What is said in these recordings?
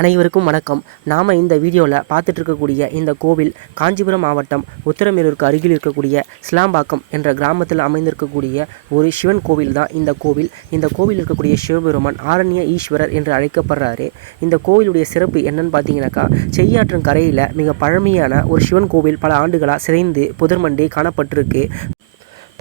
அனைவருக்கும் வணக்கம். நாம் இந்த வீடியோவில் பார்த்துட்டு இருக்கக்கூடிய இந்த கோவில் காஞ்சிபுரம் மாவட்டம் உத்தரமேரூருக்கு அருகில் இருக்கக்கூடிய சிலாம்பாக்கம் என்ற கிராமத்தில் அமைந்திருக்கக்கூடிய ஒரு சிவன் கோவில் தான் இந்த கோவில். இந்த கோவில் இருக்கக்கூடிய சிவபெருமான் ஆரண்ய ஈஸ்வரர் என்று அழைக்கப்படுறாரு. இந்த கோவிலுடைய சிறப்பு என்னன்னு பார்த்தீங்கன்னாக்கா செய்யாற்றின் கரையில் மிக பழமையான ஒரு சிவன் கோவில் பல ஆண்டுகளாக சிதைந்து புதர்மண்டி காணப்பட்டிருக்கு.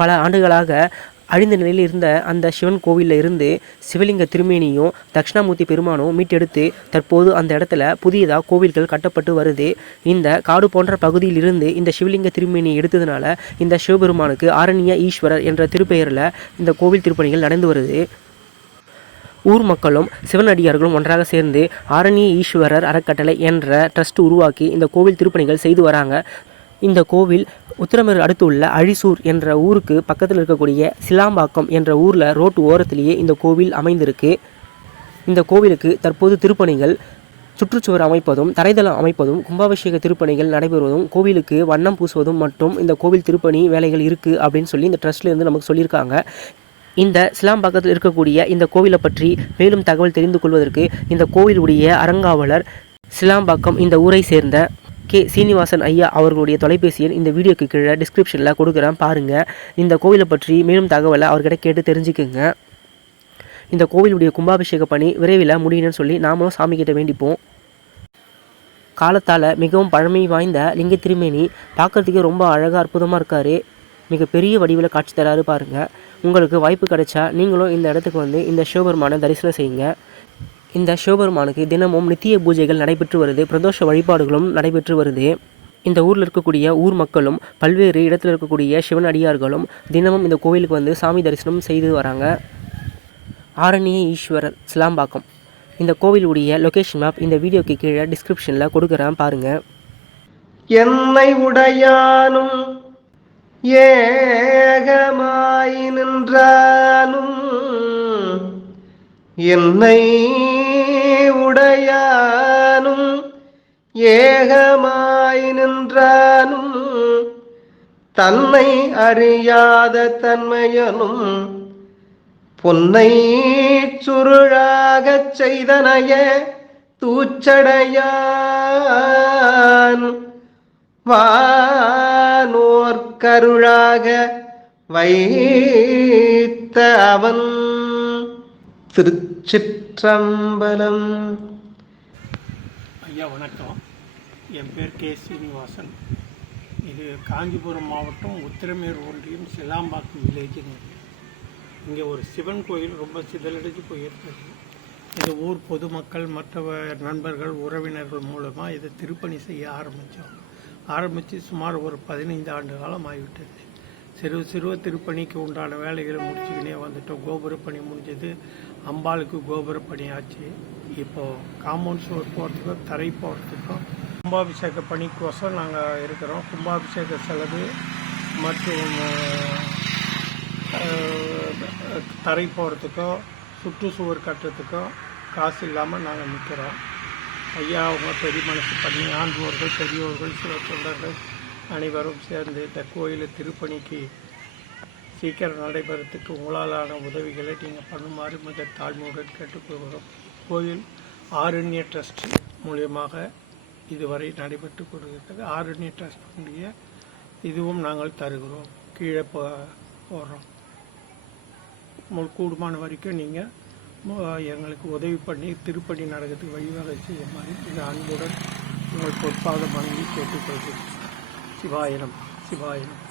பல ஆண்டுகளாக அழிந்த நிலையில் இருந்த அந்த சிவன் கோவிலில் இருந்து சிவலிங்க திருமேனியும் தட்சிணாமூர்த்தி பெருமானும் மீட்டெடுத்து தற்போது அந்த இடத்துல புதியதாக கோவில்கள் கட்டப்பட்டு வருது. இந்த காடு போன்ற பகுதியில் இருந்து இந்த சிவலிங்க திருமேனியை எடுத்ததுனால இந்த சிவபெருமானுக்கு ஆரண்ய ஈஸ்வரர் என்ற திருப்பெயரில் இந்த கோவில் திருப்பணிகள் நடந்து வருது. ஊர் மக்களும் சிவனடியார்களும் ஒன்றாக சேர்ந்து ஆரண்ய ஈஸ்வரர் அறக்கட்டளை என்ற ட்ரஸ்ட் உருவாக்கி இந்த கோவில் திருப்பணிகள் செய்து வராங்க. இந்த கோவில் உத்திரமேரூர் அடுத்து உள்ள அழிசூர் என்ற ஊருக்கு பக்கத்தில் இருக்கக்கூடிய சிலாம்பாக்கம் என்ற ஊரில் ரோட்டு ஓரத்திலேயே இந்த கோவில் அமைந்திருக்கு. இந்த கோவிலுக்கு தற்போது திருப்பணிகள் சுற்றுச்சுவர் அமைப்பதும் தரைதளம் அமைப்பதும் கும்பாபிஷேக திருப்பணிகள் நடைபெறுவதும் கோவிலுக்கு வண்ணம் பூசுவதும் மற்றும் இந்த கோவில் திருப்பணி வேலைகள் இருக்குது அப்படின்னு சொல்லி இந்த ட்ரஸ்ட்லேருந்து நமக்கு சொல்லியிருக்காங்க. இந்த சிலாம்பாக்கத்தில் இருக்கக்கூடிய இந்த கோவிலை பற்றி மேலும் தகவல் தெரிந்து கொள்வதற்கு இந்த கோவிலுடைய அறங்காவலர் சிலாம்பாக்கம் இந்த ஊரை சேர்ந்த கே. சீனிவாசன் ஐயா அவர்களுடைய தொலைபேசி எண் இந்த வீடியோக்கு கீழே டிஸ்கிரிப்ஷனில் கொடுக்குறேன். பாருங்கள் இந்த கோவிலை பற்றி மேலும் தகவலை அவர்கிட்ட கேட்டு தெரிஞ்சுக்குங்க. இந்த கோவிலுடைய கும்பாபிஷேக பணி விரைவில் முடியணும்னு சொல்லி நாமளும் சாமி கிட்ட வேண்டிப்போம். காலத்தால் மிகவும் பழமை வாய்ந்த லிங்க திருமேனி பார்க்கறதுக்கே ரொம்ப அழகாக அற்புதமாக இருக்கார். மிகப்பெரிய வடிவில் காட்சி தராரு பாருங்கள் உங்களுக்கு வாய்ப்பு கிடைச்சா நீங்களும் இந்த இடத்துக்கு வந்து இந்த சிவபெருமானை தரிசனம் செய்யுங்க. இந்த சிவபெருமானுக்கு தினமும் நித்திய பூஜைகள் நடைபெற்று வருது பிரதோஷ வழிபாடுகளும் நடைபெற்று வருது. இந்த ஊரில் இருக்கக்கூடிய ஊர் மக்களும் பல்வேறு இடத்துல இருக்கக்கூடிய சிவன் அடியார்களும் தினமும் இந்த கோவிலுக்கு வந்து சாமி தரிசனம் செய்து வராங்க. ஆரண்ய ஈஸ்வரர் சிலாம்பாக்கம். இந்த கோவிலுடைய லொகேஷன் மேப் இந்த வீடியோக்கு கீழே டிஸ்கிரிப்ஷனில் கொடுக்குறேன் பாருங்கள் என்னை உடையானும் ஏகமாய் நின்றானும் என்னை உடையானும் ஏகமாய் நின்றானும் தன்னை அறியாத தன்மையனும் பொன்னை சுருளாகச் செய்தனைய தூச்சடையான். வானோர் கருளாக வைத்த அவன் திருச்சிற்றம்பலம் ஐயா வணக்கம். என் பேர் கே. சீனிவாசன். இது காஞ்சிபுரம் மாவட்டம் உத்திரமேர் ஒன்றியம் சிலாம்பாக்கம் வில்லேஜுங்க. இங்கே ஒரு சிவன் கோயில் ரொம்ப சிதலடைஞ்சு போயிருக்கிறது இது ஊர் பொதுமக்கள் மற்ற நண்பர்கள் உறவினர்கள் மூலமாக இதை திருப்பணி செய்ய ஆரம்பித்தோம். ஆரம்பித்து சுமார் ஒரு பதினைந்து ஆண்டு காலம் ஆகிவிட்டது. சிறு சிறுவ திருப்பணிக்கு உண்டான வேலைகளை முடிச்சுக்கினே வந்துட்டோம். கோபுர பணி முடிஞ்சது. அம்பாளுக்கு கோபுர பணி ஆச்சு. இப்போது காம்பவுண்ட் சுவர் போகிறதுக்கும் தரை போகிறதுக்கும் கும்பாபிஷேக பணிக்கோசம் நாங்கள் இருக்கிறோம். கும்பாபிஷேக செலவு மற்றும் தரை போகிறதுக்கும் சுற்றுச்சுவர் கட்டுறதுக்கும் காசு இல்லாமல் நாங்கள் நிற்கிறோம் ஐயா அவங்க பெரிய மனசு பண்ணி ஆண்டோர்கள் பெரியோர்கள் சில தொண்டர்கள் அனைவரும் சேர்ந்து இந்த கோயிலை திருப்பணிக்கு சீக்கிரம் நடைபெறத்துக்கு உங்களாலான உதவிகளை நீங்கள் பண்ணுமாறு மிக தாழ்மையுடன் கேட்டுக்கொள்கிறோம். கோயில் ஆரண்ய ட்ரஸ்ட் மூலியமாக இதுவரை நடைபெற்று கொண்டிருக்கிறது. ஆரண்ய ட்ரஸ்டினுடைய இதுவும் நாங்கள் தருகிறோம். கீழே போ போடுறோம். உங்கள் கூடுமான வரைக்கும் நீங்கள் எங்களுக்கு உதவி பண்ணி திருப்பணி நடக்கிறதுக்கு வழிவகை செய்யுமாறு இந்த அன்புடன் உங்கள் பொற்பாதம் மனைவி கேட்டுக்கொள்கிறேன். சிவாயனம் சிவாயனம்